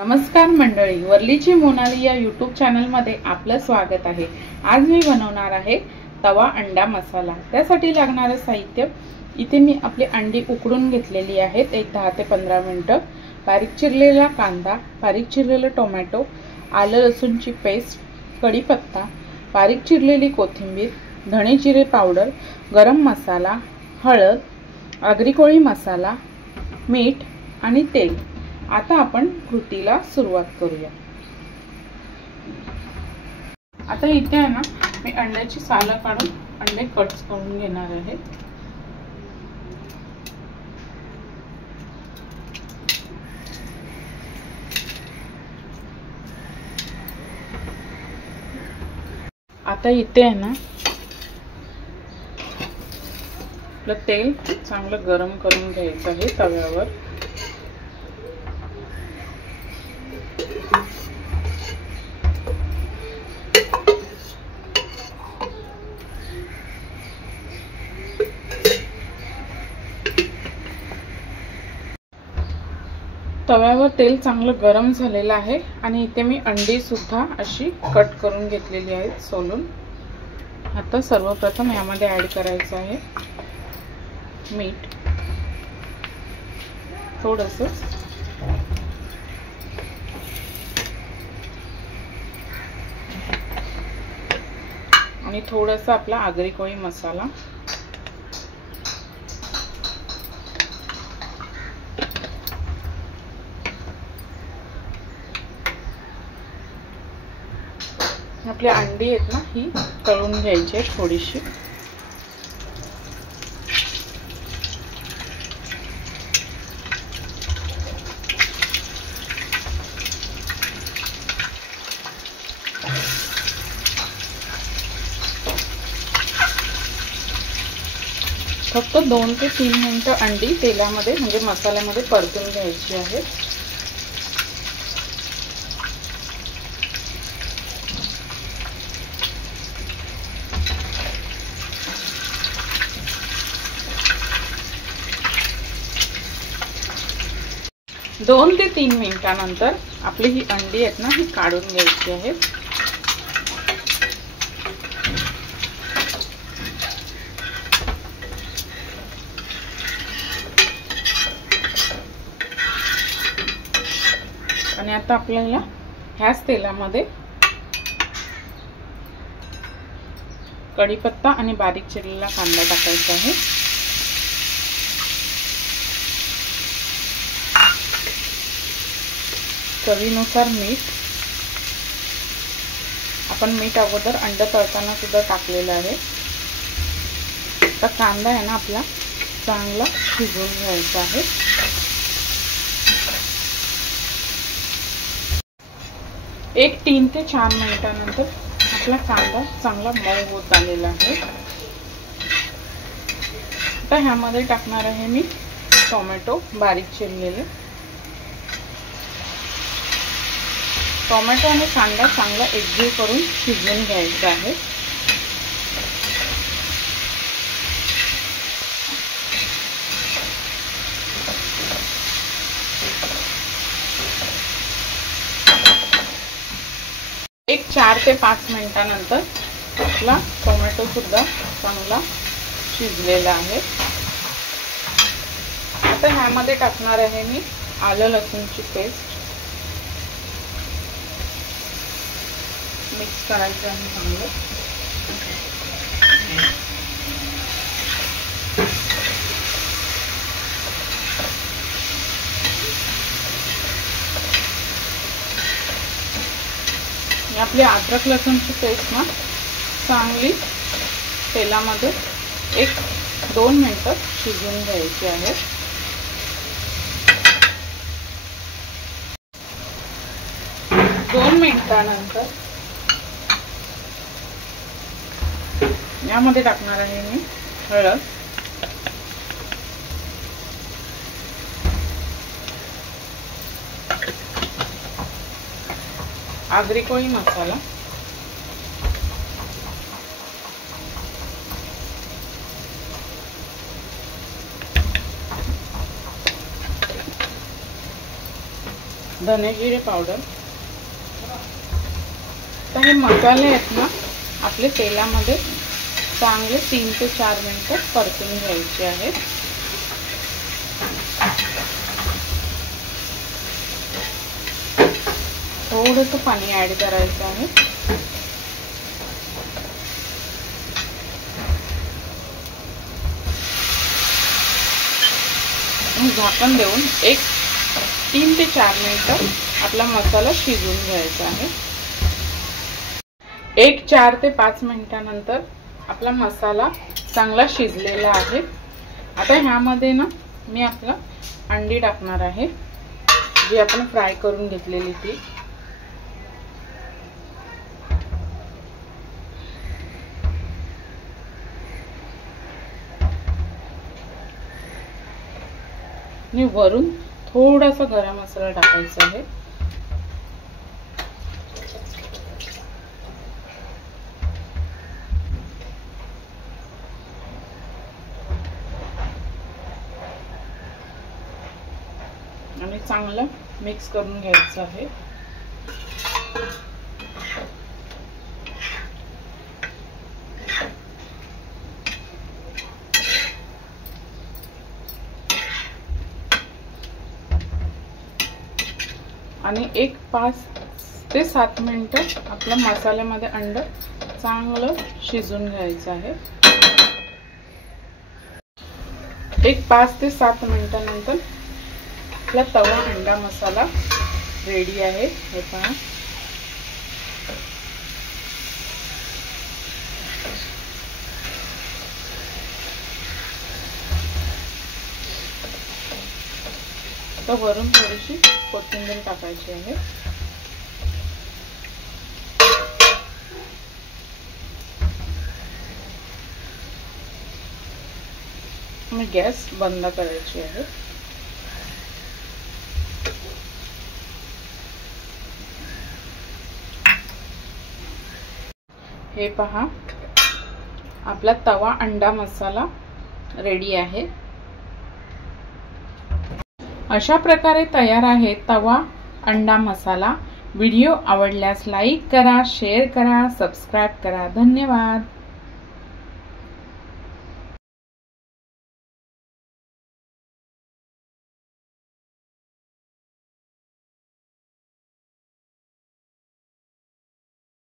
नमस्कार मंडळी, वरलीची मोनाली या यूट्यूब चॅनलमध्ये आपलं स्वागत आहे। आज मी बनवणार आहे तवा अंडा मसाला। त्यासाठी लागणारे साहित्य इथे मी आपली अंडी उकडून घेतलेली आहेत, एक 10 ते 15 मिनिटं। बारीक चिरलेला कांदा, बारीक चिरलेला टोमॅटो, आलं लसूणची पेस्ट, कढीपत्ता, बारीक चिरलेली कोथिंबीर, धणे जिरे पावडर, गरम मसाला, हळद, आगरी कोळी मसाला, मीठ आणि तेल। आता आपण कृतीला सुरुवात करूया। आता इथे आहे ना, मी अंड्याची सालं काढून अंडे कट करून घेणार आहे। आता इथे आहे ना, आपलं तेल चांगलं गरम करून घ्यायचं आहे तव्यावर। तव्यावर तेल चांगलं गरम झालेलं आहे आणि इथे मी अंडी सुद्धा अशी कट करून घेतलेली आहेत सोलून। आता सर्वप्रथम यामध्ये ऍड करायचं आहे मीठ, थोडंसं आणि थोडंसं आपला आगरी कोळी मसाला। आपली अंडी आहेत ना, ही तळून घ्यायची आहे थोडीशी। फक्त 2 ते 3 मिनिटं अंडी तेलामध्ये म्हणजे मसाल्यामध्ये परतून घ्यायची आहे। दोन ते 3 मिनिटांनंतर आपली ही अंडी आहेत ना, ही काढून घ्यायची आहेत। आणि आता आपल्याला ह्याच तेलामध्ये कढीपत्ता आणि बारीक चिरलेला कांदा टाकायचा आहे। चवीनुसार मीठ, आपण मीठ अगोदर अंड तळताना सुद्धा टाकलेलं आहे। आता कांदा आहे ना आपला चांगला शिजवून घ्यायचा आहे। एक 3 ते 4 मिनिटांनंतर आपला कांदा चांगला मऊ होत आलेला आहे। आता ह्यामध्ये टाकणार आहे मी टोमॅटो बारीक चिरलेले। टोमॅटो आणि कांदा चांगला एकजीव करून शिजवून घ्यायचा आहे। एक 4 ते 5 मिनिटांनंतर आपला टोमॅटो सुद्धा चांगला शिजलेला आहे। आता ह्यामध्ये टाकणार आहे मी आलं लसूणची पेस्ट। मिक्स करायचं आहे चांगलं। आपली अद्रक लसूणची पेस्ट ना चांगली तेलामध्ये 1-2 मिनिटं शिजवून घ्यायची आहे। दोन मिनिटांनंतर यामध्ये टाकणार आहे मी हळद, आगरी कोळी मसाला, धने जिरे पावडर। तर हे मसाले आहेत ना आपले तेलामध्ये चांगले 3 ते 4 मिनिटं परतून घ्यायचे आहेत। थोडंसं पाणी ऍड करायचं आहे। झाकण देऊन 3 ते 4 मिनिटं आपला मसाला शिजवून घ्यायचा आहे। 4 ते 5 मिनिटानंतर आपला मसाला चांगला शिजलेला आहे। आता ह्यामध्ये ना मी आपला अंडी टाकणार आहे, जी आपण फ्राय करून घेतलेली ती। आणि वरून थोडासा गरम मसाला टाकायचा आहे। आणि चांगलं मिक्स करून घ्यायचं आहे। आणि 5 ते 7 मिनिटं आपल्या मसाल्यामध्ये अंड चांगलं शिजून घ्यायचं आहे। 5 ते 7 मिनिटानंतर आपला तवा अंडा मसाला रेडी आहे। हे पहा, तर वरून थोडीशी कोथिंबीर टाकायची आहे। मी गॅस बंद करायची आहे। हे पहा, आपला तवा अंडा मसाला रेडी आहे। अशा प्रकारे तयार आहे तवा अंडा मसाला। व्हिडिओ आवडल्यास लाईक करा, शेअर करा, सबस्क्राइब करा। धन्यवाद।